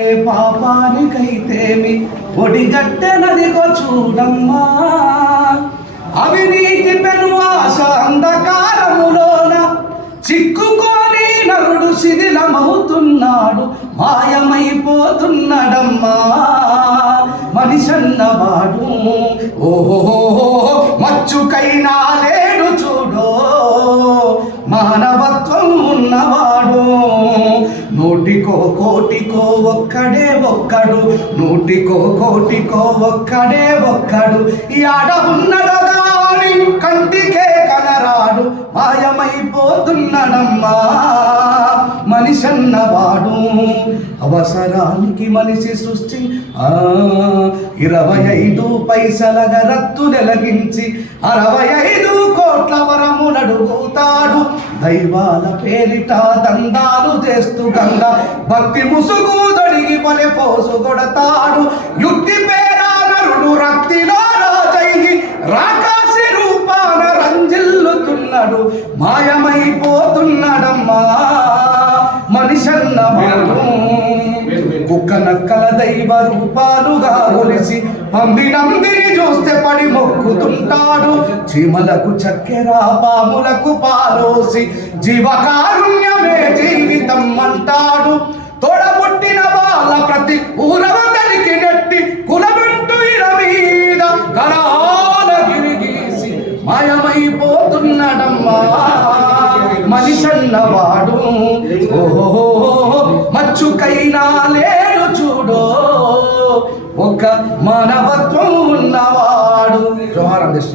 ఏ పాపానికైతేమి ఒడిగట్టెనదిగో చూడమ్మా, అవినీతి పెను ఆశ అంధకారములోన చిక్కుకొని నరుడు శిథిలమవుతున్నాడు, మాయమైపోతున్నాడమ్మా మనిషన్నవాడు. ఓహో మచ్చుకైనా లేడు చూడో మానవత్వం ఉన్నవాడు. నూటికో కోటికో ఒక్కడే ఒక్కడు, నూటికో కోటికో ఒక్కడే ఒక్కడు. ఈ ఆడ ఉన్నడు గాని కంటికే కనరాడు, మాయమైపోతున్నాడమ్మా మనిషన్నవాడు. అవసరానికి మనిషి సృష్టి 25 పైసలగ రత్తులెలగించి 65 కోట్ల వరములడుగుతాడు. దైవాల పేరిట దందాలు చేస్తూ గంగ భక్తి ముసుగు దొడిగి పలె పోసు కొడతాడు. యుక్తి పేరా నరుడు రక్తిలో రాజయ్యి రాకాసి రూపాన రంజిల్లుతున్నాడు, మాయమైపోతున్నాడమ్మా మనిషన్నవాడు. కుక్క నక్కల దైవ రూపాలుగా కొలిసి పందినందిని చూస్తే పడి మొక్కుతుంటాడు. చీమలకు చక్కెర పాములకు పాలోసి జీవకారుణ్యమే జీవితం అంటాడు. తోడబుట్టిన వాళ్ళ ప్రతి ఊరవతలికి నెట్టి కులబెట్టు ఇర మీద కరాల గిరిగీసి మాయమైపోతున్నాడమ్మా మనిషన్నవాడు. ఓహో మచ్చుకైనా లేడు చూడో ఒక మానవత్వం ఉన్నవాడు. జోహార్ అందేశ్.